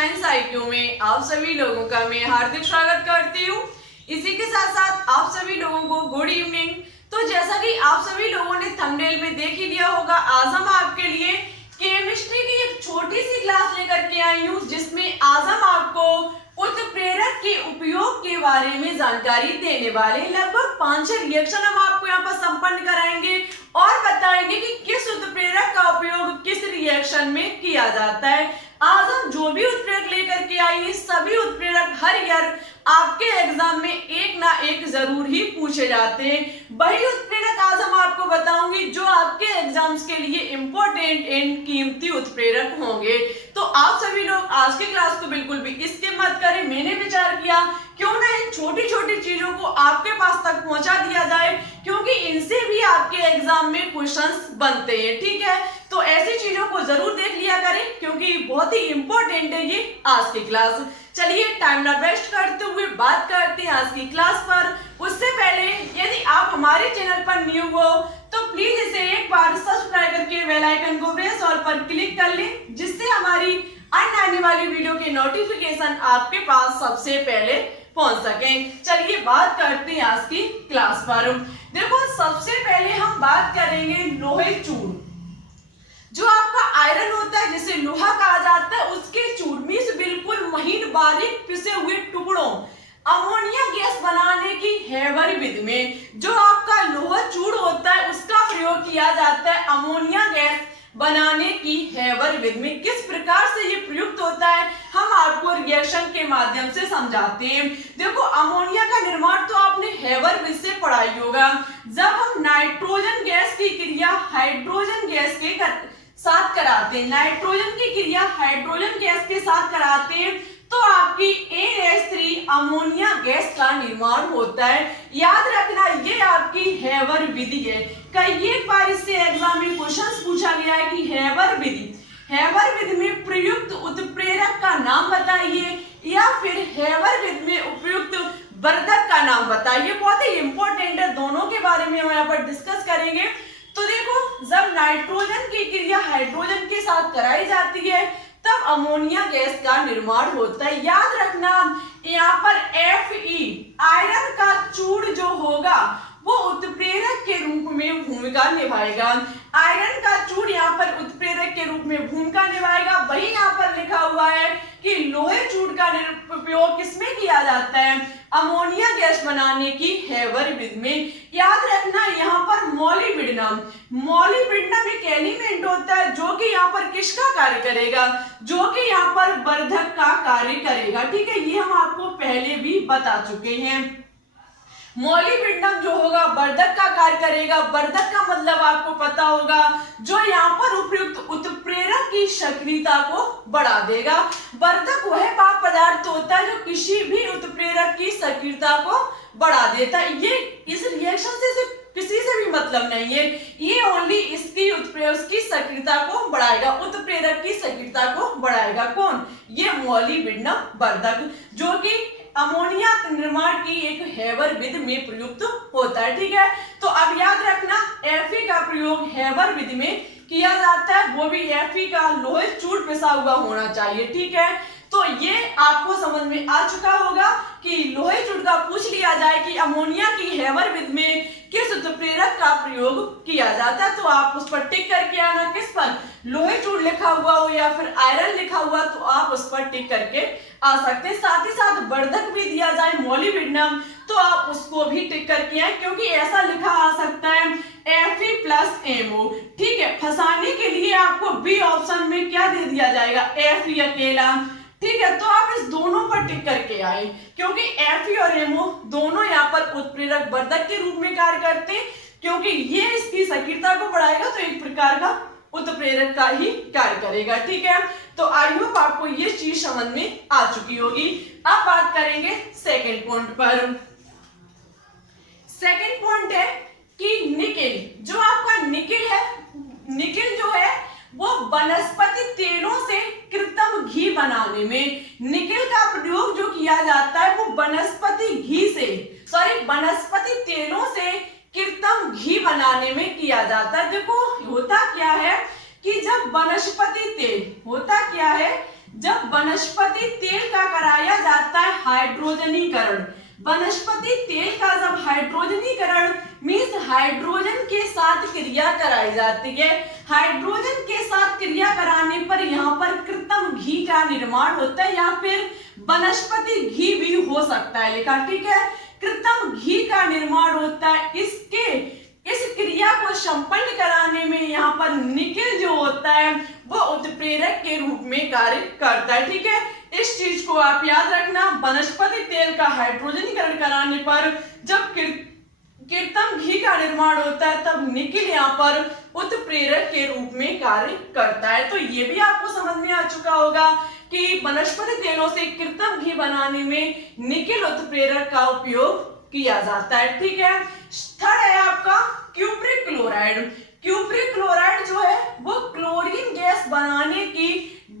Science IQ में आप सभी लोगों का मैं हार्दिक स्वागत करती हूँ। इसी के साथ साथ आप सभी लोगों को गुड इवनिंग। तो जैसा कि आप सभी लोगों ने थंबनेल में देख ही लिया होगा, आज हम आपके लिए केमिस्ट्री की एक छोटी सी क्लास लेकर के आई हूँ, जिसमें आज हम आपको उत्प्रेरक के उपयोग के बारे में जानकारी देने वाले। लगभग 5-6 रिएक्शन हम आपको यहाँ पर संपन्न कराएंगे और बताएंगे कि किस उत्प्रेरक का उपयोग किस रिएक्शन में किया जाता है। आज हम जो भी उत्प्रेरक लेकर के आई हैं, सभी उत्प्रेरक हर ईयर आपके एग्जाम में एक ना एक जरूर ही पूछे जाते हैं। वही उत्प्रेरक आज हम आपको बताऊंगी जो आपके एग्जाम्स के लिए इंपॉर्टेंट एंड कीमती उत्प्रेरक होंगे। तो आप सभी लोग आज की क्लास को बिल्कुल भी स्किप मत करें। मैंने विचार किया क्यों ना इन छोटी छोटी चीजों को आपके पास तक पहुंचा दिया जाए, क्योंकि इनसे भी आपके एग्जाम में क्वेश्चंस बनते हैं। ठीक है, तो ऐसी चीजों को जरूर देख लिया करें, क्योंकि बहुत ही इंपॉर्टेंट है ये आज की क्लास। चलिए टाइम ना वेस्ट करते हुए बात करते हैं आज की क्लास पर। उससे पहले यदि आप हमारे चैनल पर न्यू हो तो प्लीज इसे एक बार सब्सक्राइब करके बेल आइकन को प्रेस ऑल पर क्लिक कर लें, जिससे हमारी अन्य आने वाली वीडियो के नोटिफिकेशन आपके पास सबसे पहले पहुंच सके। चलिए बात करते हैं आज की क्लास पर। देखो, सबसे पहले हम बात करेंगे लोहे चूर्ण। जो आपका आयरन होता है, जिसे लोहा कहा जाता है, उसके चूरनी से बिल्कुल महीन बारीक पिसे हुए टुकड़ों अमोनिया गैस बनाने की हैबर विधि में जो आपका लोहा चूर्ण होता है, उसका प्रयोग किया जाता है अमोनिया गैस बनाने की हैबर विधि में। किस प्रकार से ये प्रयुक्त होता है हम आपको रिएक्शन के माध्यम से समझाते हैं। देखो, अमोनिया का निर्माण तो आपने हैबर विधि से पढ़ा ही होगा। जब हम नाइट्रोजन गैस की क्रिया हाइड्रोजन गैस के साथ कराते हैं, नाइट्रोजन की क्रिया हाइड्रोजन गैस के साथ कराते हैं, तो आपकी NH3 अमोनिया गैस का निर्माण होता है। याद रखना, ये आपकी हैबर विधि है। कई एक बार इससे एग्जाम में क्वेश्चन पूछा गया है कि हैबर विधि में प्रयुक्त उत्प्रेरक का नाम बताइए, या फिर हैबर विधि में उपयुक्त वर्धक का नाम बताइए। बहुत ही इंपॉर्टेंट है, दोनों के बारे में हम यहाँ पर डिस्कस करेंगे। तो देखो, जब नाइट्रोजन की क्रिया हाइड्रोजन के साथ कराई जाती है, तब अमोनिया गैस का निर्माण होता है। याद रखना, यहाँ पर Fe आयरन का चूर्ण जो होगा वो उत्प्रेरक के रूप में भूमिका निभाएगा। आयरन का चूर्ण यहाँ पर उत्प्रेरक के रूप में भूमिका निभाएगा। वही यहाँ पर लिखा हुआ है कि लोहे चूर्ण का उपयोग किसमें किया जाता है, अमोनिया गैस बनाने की हैबर विधि में। याद रखना, यहाँ पर मॉलिब्डेनम एक एलिमेंट होता है जो कि यहाँ पर किसका कार्य करेगा, जो कि यहाँ पर वर्धक का कार्य करेगा। ठीक है, ये हम आपको पहले भी बता चुके हैं। मॉलिब्डेनम जो होगा वर्धक का कार्य करेगा। वर्धक का मतलब आपको पता होगा, जो यहाँ पर उपयुक्त उत्प्रेरक की सक्रियता को बढ़ा देगा। वर्धक वह पाप पदार्थ होता है जो किसी भी उत्प्रेरक की सक्रियता को बढ़ा देता है। ये इस रिएक्शन से किसी से भी मतलब नहीं है, ये ओनली उसकी सक्रियता को बढ़ाएगा, उत्प्रेरक की सक्रियता को बढ़ाएगा। कौन? ये मॉलिब्डेनम वर्धक, जो कि अमोनिया निर्माण की एक हैबर विधि में प्रयुक्त होता है। ठीक है, तो अब याद रखना, Fe का प्रयोग हैबर विधि में किया जाता है, वो भी Fe का लोहे चूर्ण पिसा हुआ होना चाहिए। ठीक है, तो ये आपको समझ में आ चुका होगा कि लोहे चूर्ण का पूछ लिया जाए कि अमोनिया की हैबर विधि में किस उत्प्रेरक का प्रयोग किया जाता है, तो आप उस पर टिक करके आना। किस पर? लोहे चूर्ण लिखा हुआ हो या फिर आयरन लिखा हुआ, तो आप उस पर टिक करके आ सकते हैं। साथ ही साथ वर्धक भी दिया जाए मॉलिब्डेनम, तो आप उसको भी टिक करके आए, क्योंकि ऐसा लिखा आ सकता है Fe+MO। ठीक है, फंसाने के लिए आपको बी ऑप्शन में क्या दे दिया जाएगा, Fe अकेला। ठीक है, तो आप इस दोनों पर टिक करके आए, क्योंकि Fe और MO दोनों यहाँ पर उत्प्रेरक वर्धक के रूप में कार्य करते हैं, क्योंकि ये इसकी सक्रियता को बढ़ाएगा, तो एक प्रकार का उत्प्रेरक का ही कार्य करेगा। ठीक है, तो आई होप आपको ये चीज समझ में आ चुकी होगी। अब बात करेंगे सेकंड पॉइंट पर। सेकंड पॉइंट है कि निकेल, जो आपका निकेल है, निकेल जो है वो वनस्पति तेलों से कृत्रिम घी बनाने में, निकेल का प्रयोग जो किया जाता है वो वनस्पति तेलों से कृत्रिम घी बनाने में किया जाता है। देखो, होता क्या है कि जब वनस्पति तेल होता क्या है, जब वनस्पति तेल का कराया जाता है हाइड्रोजनीकरण, वनस्पति तेल का जब हाइड्रोजनीकरण मीन्स हाइड्रोजन के साथ क्रिया कराई जाती है, हाइड्रोजन के साथ क्रिया कराने पर यहाँ पर कृत्रिम घी का निर्माण होता है, या फिर वनस्पति घी भी हो सकता है लिखा, ठीक है। कृत्रिम घी का निर्माण होता है, इस क्रिया को संपन्न कराने में यहाँ पर निकेल जो होता है वो उत्प्रेरक के रूप में कार्य करता है, ठीक है। इस चीज को आप याद रखना, वनस्पति तेल का हाइड्रोजनीकरण कराने पर जब कृत्रिम घी का निर्माण होता है तब निकेल यहाँ पर उत्प्रेरक के रूप में कार्य करता है। तो ये भी आपको समझ में आ चुका होगा कि वनस्पति तेलों से कृत्रिम घी बनाने में निकेल उत्प्रेरक का उपयोग किया जाता है, ठीक है। थर्ड है आपका क्यूप्रिक क्लोराइड। क्यूप्रिक क्लोराइड जो है वो क्लोरीन गैस बनाने की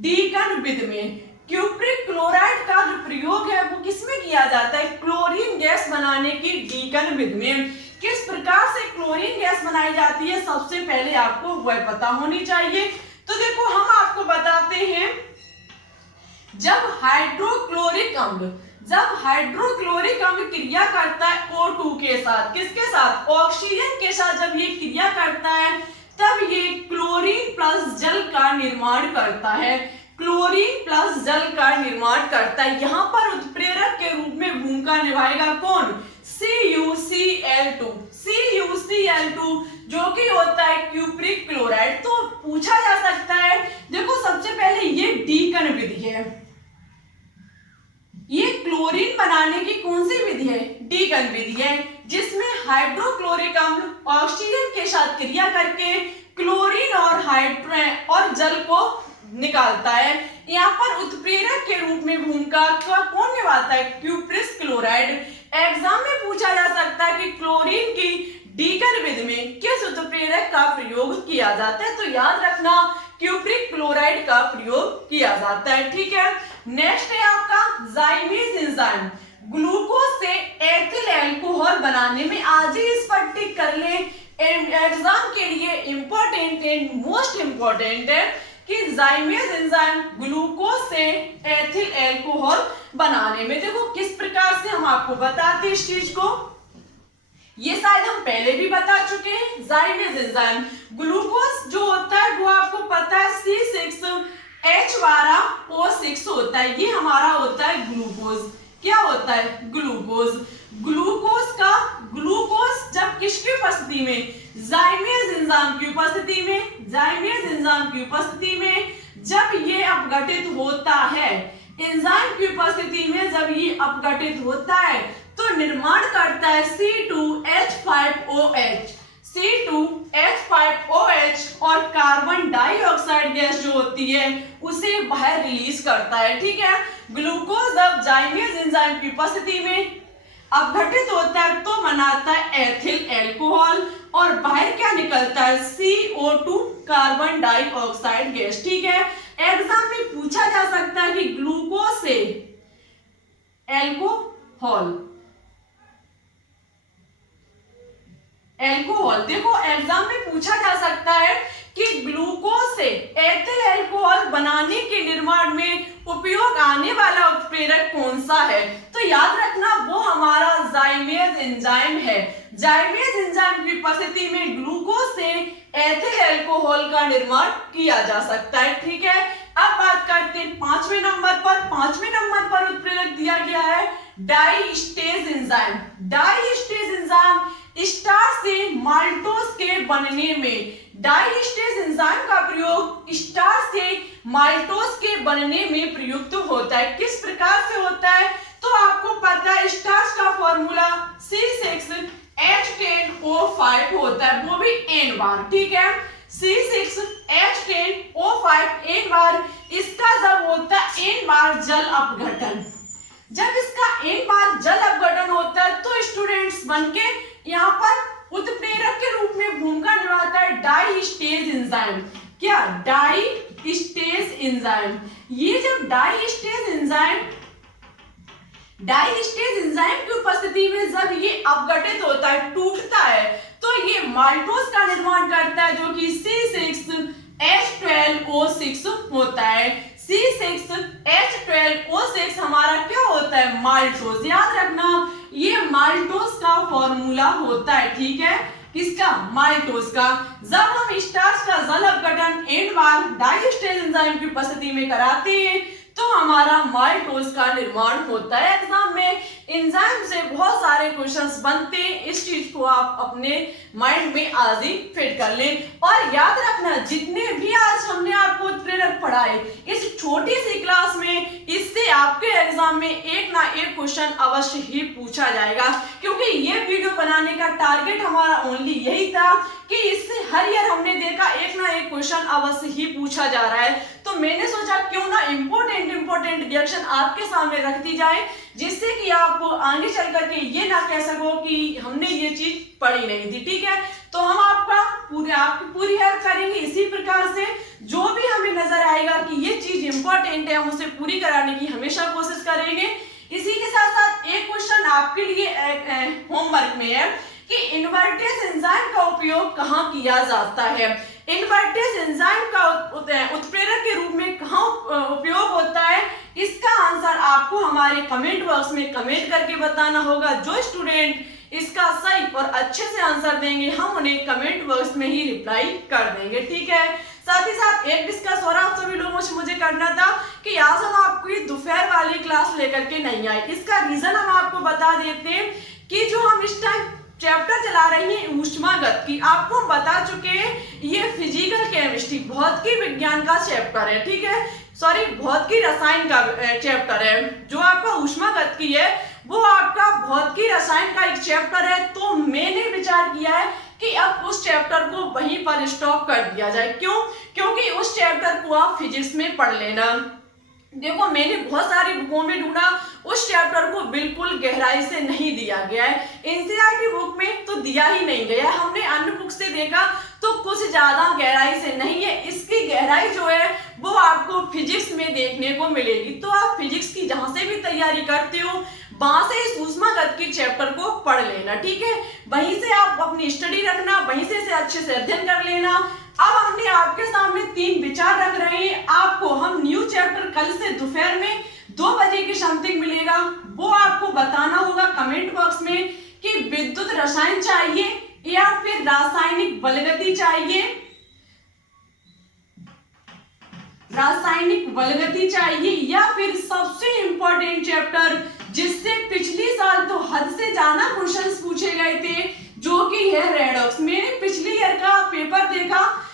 डीकन विधि में, क्यूप्रिक क्लोराइड का जो प्रयोग है वो किसमें किया जाता है, क्लोरीन गैस बनाने की डीकन विधि में। किस प्रकार से क्लोरीन गैस बनाई जाती है सबसे पहले आपको वह पता होनी चाहिए। तो देखो हम आपको बताते हैं, जब हाइड्रोक्लोरिक अम्ल क्रिया करता है O2 के साथ, किसके साथ, ऑक्सीजन के साथ जब ये क्रिया करता है तब ये क्लोरीन प्लस जल का निर्माण करता है, क्लोरीन प्लस जल का निर्माण करता है। यहाँ पर उत्प्रेरक के रूप में भूमिका निभाएगा कौन, CuCl2, CuCl2 जो कि होता है क्यूप्रिक क्लोराइड। तो पूछा जा सकता है, देखो सबसे पहले ये डीकन विधि है, ये क्लोरीन बनाने की कौन सी विधि है, डीकन विधि है, जिसमें हाइड्रोक्लोरिक अम्ल ऑक्सीजन के साथ क्रिया करके क्लोरीन और जल को निकालता है। यहाँ पर उत्प्रेरक के रूप में भूमिका कौन निभाता है, क्यूप्रिक क्लोराइड। एग्जाम में पूछा जा सकता है कि क्लोरीन की डीकन विधि में किस उत्प्रेरक का प्रयोग किया जाता है, तो याद रखना क्यूप्रिक क्लोराइड का प्रयोग किया जाता है, ठीक है। नेक्स्ट है आपका जाइमेज एंजाइम, ग्लूकोज से एथिल अल्कोहल बनाने में, आज ही इस पर टिक कर ले, एग्जाम के लिए इंपॉर्टेंट एंड मोस्ट इंपॉर्टेंट है कि जाइमेज एंजाइम ग्लूकोज से एथिल अल्कोहल बनाने में। देखो किस प्रकार से हम आपको बताते हैं इस चीज को, ये शायद हम पहले भी बता चुके हैं। जाइमेज एंजाइम ग्लूकोज जो होता है वो आपको पता है C6H12O6 होता है, ये हमारा होता है ग्लूकोज। क्या होता है, ग्लूकोज। ग्लूकोज जब किसकी उपस्थिति में, जाइमेज एंजाइम की उपस्थिति में, जाइमेज एंजाइम की उपस्थिति में जब ये अपघटित होता है, एंजाइम की उपस्थिति में जब ये अपघटित होता है तो निर्माण करता है C2H5OH, C2H5OH और कार्बन डाइऑक्साइड गैस जो होती है उसे बाहर रिलीज करता है, ठीक है। ग्लूकोज जब जाइमेज एंजाइम की उपस्थिति में अपघटित होता है तो बनाता है एथिल अल्कोहल और बाहर क्या निकलता है, CO2 कार्बन डाइऑक्साइड गैस, ठीक है। एग्जाम में पूछा जा सकता है कि ग्लूकोज से अल्कोहल, देखो एग्जाम में पूछा जा सकता है कि ग्लूकोज से एथिल अल्कोहल बनाने के निर्माण में उपयोग आने वाला उत्प्रेरक कौन सा है, तो याद रखना वो हमारा जाइमेज एंजाइम है। जाइमेज एंजाइम की उपस्थिति में ग्लूकोज से एथिल अल्कोहल का निर्माण किया जा सकता है, ठीक है। अब बात करते हैं पांचवें नंबर पर। पांचवें नंबर पर उत्प्रेरक दिया गया है diastase enzyme. Diastase enzyme starch से माल्टोज के बनने में, डाइस्टेज एंजाइम का प्रयोग स्टार्च से माल्टोज के बनने में प्रयुक्त होता है। किस प्रकार से होता है, तो आपको पता है स्टार्च का फॉर्मूला C6H10O5 होता है, वो भी N बार, ठीक है। C6H10O5 N बार, इसका जब होता है N बार जल अपघटन, जब इसका N बार जल अपघटन होता है तो स्टूडेंट्स बनके यहाँ पर उत्प्रेरक के रूप में भूमिका निभाता है डाइस्टेज एंजाइम। क्या, डाइस्टेज एंजाइम। ये जब डाइस्टेज एंजाइम की उपस्थिति में जब ये अपघटित होता है, टूटता है, तो ये माल्टोज का निर्माण करता है जो कि C6H12O6 होता है। C6H12O6 हमारा क्या होता है, माल्टोज। याद रखना ये माल्टोज का फॉर्मूला होता है, ठीक है, किसका, माल्टोज का। जब हम स्टार्च का जल अपघटन एंड वाल डाइस्टेज एंजाइम की उपस्थिति में कराते हैं तो हमारा माल्टोज का निर्माण होता है। एग्जाम में एंजाइम से बहुत सारे क्वेश्चंस बनते हैं, इस चीज को आप अपने माइंड में आज ही फिट कर लें। और याद रखना जितने भी आज हमने आपको उत्प्रेरक पढ़ाए इस छोटी सी क्लास में, इससे आपके एग्जाम में एक ना एक क्वेश्चन अवश्य ही पूछा जाएगा, क्योंकि ये वीडियो बनाने का टारगेट हमारा ओनली यही था कि इससे हर ईयर हमने देखा एक ना एक क्वेश्चन अवश्य ही पूछा जा रहा है। तो मैंने सोचा क्यों ना इंपॉर्टेंट रिएक्शन आपके सामने रख दी जाए, जिससे कि आप आगे चल करके ये ना कह सको कि हमने ये चीज पढ़ी नहीं थी, ठीक है। तो हम आपकी पूरी हेल्प करेंगे। इसी प्रकार से जो भी हमें नजर आएगा कि ये चीज इंपॉर्टेंट है, हम उसे पूरी कराने की हमेशा कोशिश करेंगे। इसी के साथ साथ एक क्वेश्चन आपके लिए होमवर्क में है कि इन्वर्टेज एंजाइम का उपयोग कहाँ किया जाता है। इन्वर्टेज एंजाइम का उत्प्रेरक के रूप में कहाँ उपयोग होता है, इसका आंसर आपको हमारे कमेंट बॉक्स में कमेंट करके बताना होगा। जो स्टूडेंट इसका सही और अच्छे से आंसर देंगे हम उन्हें कमेंट बॉक्स में ही रिप्लाई कर देंगे, ठीक है। साथ ही साथ एक डिस्कस और आप सभी लोगों से मुझे करना था कि आज हम आपको ये दोपहर वाली क्लास लेकर के नहीं आए। इसका रीजन हम आपको बता देते हैं कि जो हम इस टाइम चैप्टर चला रही है ऊष्मागत की, आपको हम बता चुके हैं ये फिजिकल केमिस्ट्री भौतिकी विज्ञान का चैप्टर है, ठीक है, सॉरी भौतिकी रसायन का चैप्टर है। जो आपका ऊष्मागत की है वो आपका भौतिकी रसायन का एक चैप्टर है। तो मैंने विचार किया है कि अब उस चैप्टर को वहीं पर स्टॉप कर दिया जाए। क्यों? क्योंकि उस चैप्टर को आप फिजिक्स में पढ़ लेना। देखो मैंने बहुत सारी बुकों में ढूंढा, उस चैप्टर को बिल्कुल गहराई से नहीं दिया गया है। एनसीईआरटी बुक में तो दिया ही नहीं गया, हमने अन्य बुक से देखा तो कुछ ज्यादा गहराई से नहीं है। इसकी गहराई जो है वो आपको फिजिक्स में देखने को मिलेगी। तो आप फिजिक्स की जहां से भी तैयारी करते हो वहां से इस ऊष्मागत की चैप्टर को पढ़ लेना, ठीक है। वहीं से आप अपनी स्टडी रखना, वहीं से इसे अच्छे से अध्ययन कर लेना। अब हमने आपके सामने 3 विचार रख रहे हैं। आपको हम न्यू चैप्टर कल से दोपहर में 2 बजे के समथिंग मिलेगा, वो आपको बताना होगा कमेंट बॉक्स में कि विद्युत रसायन चाहिए या फिर रासायनिक बलगति चाहिए, रासायनिक बलगति चाहिए या फिर सबसे इंपॉर्टेंट चैप्टर जिससे पिछली साल तो हद से ज्यादा क्वेश्चंस पूछे गए थे, जो कि है रेडॉक्स। मैंने पिछले ईयर का पेपर देखा,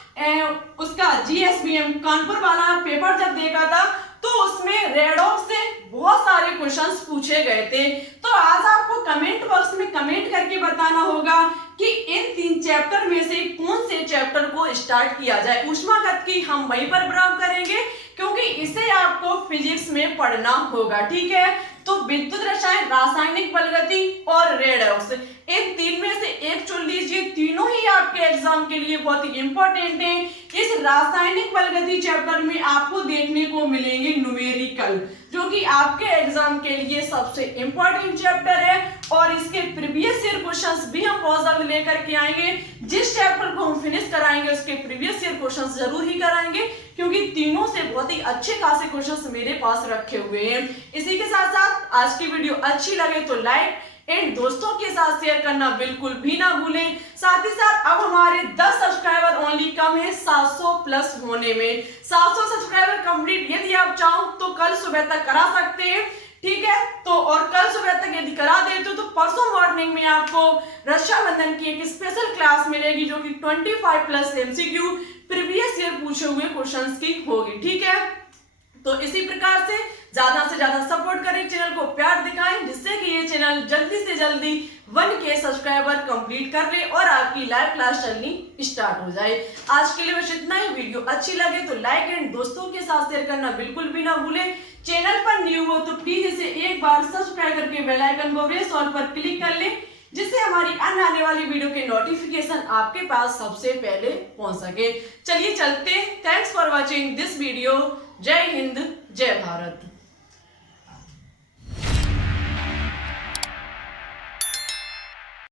उसका जीएसबीएम कानपुर वाला पेपर जब देखा था तो उसमें रेडॉक्स से बहुत सारे क्वेश्चंस पूछे गए थे। तो आज आपको कमेंट बॉक्स में कमेंट करके बताना होगा कि इन 3 चैप्टर में से कौन से चैप्टर को स्टार्ट किया जाए। ऊष्मागत की हम वहीं पर बिलोंग करेंगे क्योंकि इसे आपको फिजिक्स में पढ़ना होगा, ठीक है। तो विद्युत रसायन, रासायनिक बलगति और रेडॉक्स, इन 3 में से एक चुन लीजिए। तीनों ही आपके एग्जाम के लिए बहुत ही इंपॉर्टेंट है। इस रासायनिक बलगति चैप्टर में आपको देखने को मिलेंगे न्यूमेरिकल, जो कि आपके एग्जाम के लिए सबसे इंपॉर्टेंट चैप्टर है। और इसके प्रीवियस ईयर क्वेश्चंस भी हम बहुत जल्द लेकर के आएंगे। जिस चैप्टर को हम फिनिश कराएंगे उसके प्रीवियस ईयर क्वेश्चंस जरूर ही कराएंगे, क्योंकि तीनों से बहुत ही अच्छे खासे क्वेश्चंस मेरे पास रखे हुए हैं। इसी के साथ साथ आज की वीडियो अच्छी लगे तो लाइक एंड दोस्तों के साथ शेयर करना बिल्कुल भी ना भूलें। साथ ही साथ अब हमारे 10 सब्सक्राइबर ओनली कम है 700 प्लस होने में। 700 सब्सक्राइबर कंप्लीट यदि आप चाहो तो कल सुबह तक करा सकते हैं, ठीक है। तो और कल सुबह तक यदि करा देते हो तो परसों मॉर्निंग में आपको रक्षाबंधन की एक स्पेशल क्लास मिलेगी, जो कि 25 प्लस एमसीक्यू प्रीवियस ईयर पूछे हुए क्वेश्चंस की होगी, ठीक है। तो इसी प्रकार से ज्यादा सपोर्ट करें, चैनल को प्यार दिखाएं, जिससे कि ये चैनल जल्दी से जल्दी 1K सब्सक्राइबर कंप्लीट कर ले और आपकी लाइव क्लास चलनी स्टार्ट हो जाए। आज के लिए बस इतना ही। वीडियो अच्छी लगे तो लाइक एंड दोस्तों के साथ शेयर करना बिल्कुल भी ना भूलें। चैनल पर न्यू हो तो प्लीज इसे एक बार सब्सक्राइब करके बेल आइकन को प्रेस ऑल पर क्लिक कर लें, जिससे हमारी अन्य आने वाली वीडियो के नोटिफिकेशन आपके पास सबसे पहले पहुंच सके। चलिए चलते। Thanks for watching this video. जय हिंद, जय भारत।